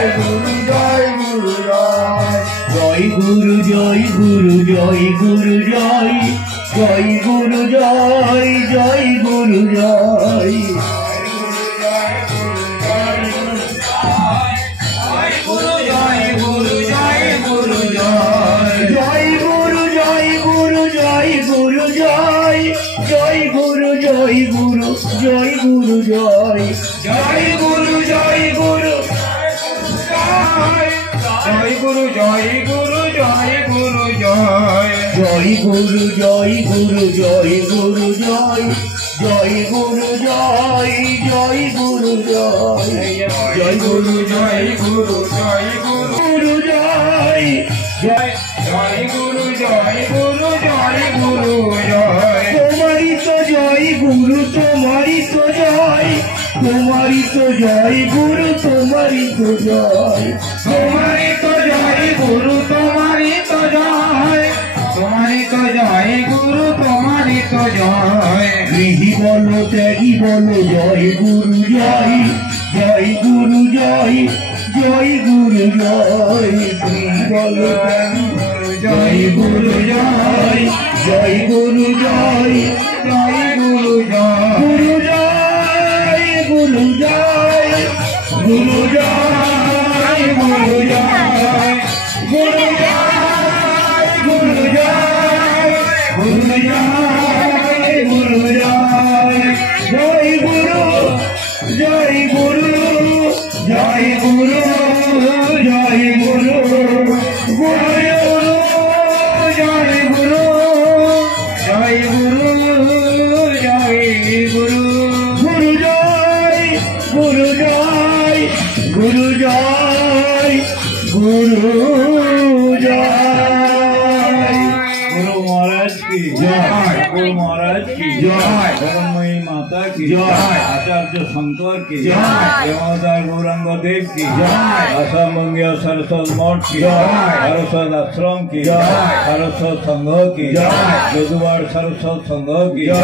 জয় গুরু জয় গুরু জয় গুরু জয় জয় গুরু জয় জয় গুরু জয় জয় গুরু জয় গুরু জয় গুরু জয় জয় গুরু জয় গুরু জয় গুরু জয় গুরু জয় গুরু জয় জয় গুরু জয় গুরু জয় গুরু জয় জয় গুরু জয় জয় গুরু জয় জয় গুরু জয় গুরু জয় গুরু জয় জয় জয় গুরু জয় গুরু জয় গুরু জয় তোমারি তো জয় গুরু তোমারি তো জয় তোমারি তো জয় গুরু তোমারি তো জয় তোমারি তো জয় গুরু তোমারি তো জয় তোমারি তো জয় গুরু তোমারি তো জয় গৃহী বলো ত্যাগী বলো জয় গুরু জয় জয় গুরু জয় জয় গুরু জয় গৃহী বলো ত্যাগী জয় গুরু জয় জয় গুরু জয় জয় গুরু জয় গুরু জয় গুরু জয় গুরু জয় গুরু জয় গুরু জয় গুরু জয় গুরু জয় গুরু জয় জয় গুরু জয় গুরু জয় গুরু জয় গুরু গুরু জয় গুরু জয় গুরু জয় গুরু গুরু জয় গুরু জয় গুরু জয় গুরু জয় গুরু महाराज की जय गुरु महाराज की जय धर्ममयी माता की जय आचार्य शंकर की जय देवदार गौरांग देव की जय असमंगीय सरस्वत मठ की जय सरस्वत आश्रम की जय सरस्वत संघ की जय यदुवाड़ सरस्वत संघ की जय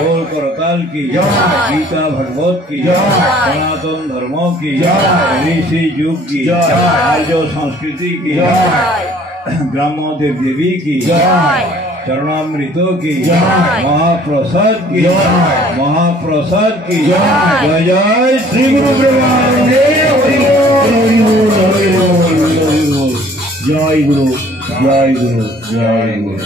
गोल करताल की जय गीता भगवत की जय सनातन धर्म की जय ऋषि युग की जय आर्य संस्कृति की जय ग्राम्य देव देवी की जय चरणामृतों की जय महाप्रसाद की जय महाप्रसाद की जय जय जय श्री गुरु ब्रह्मानंद जय गुरु जय गुरु जय गुरु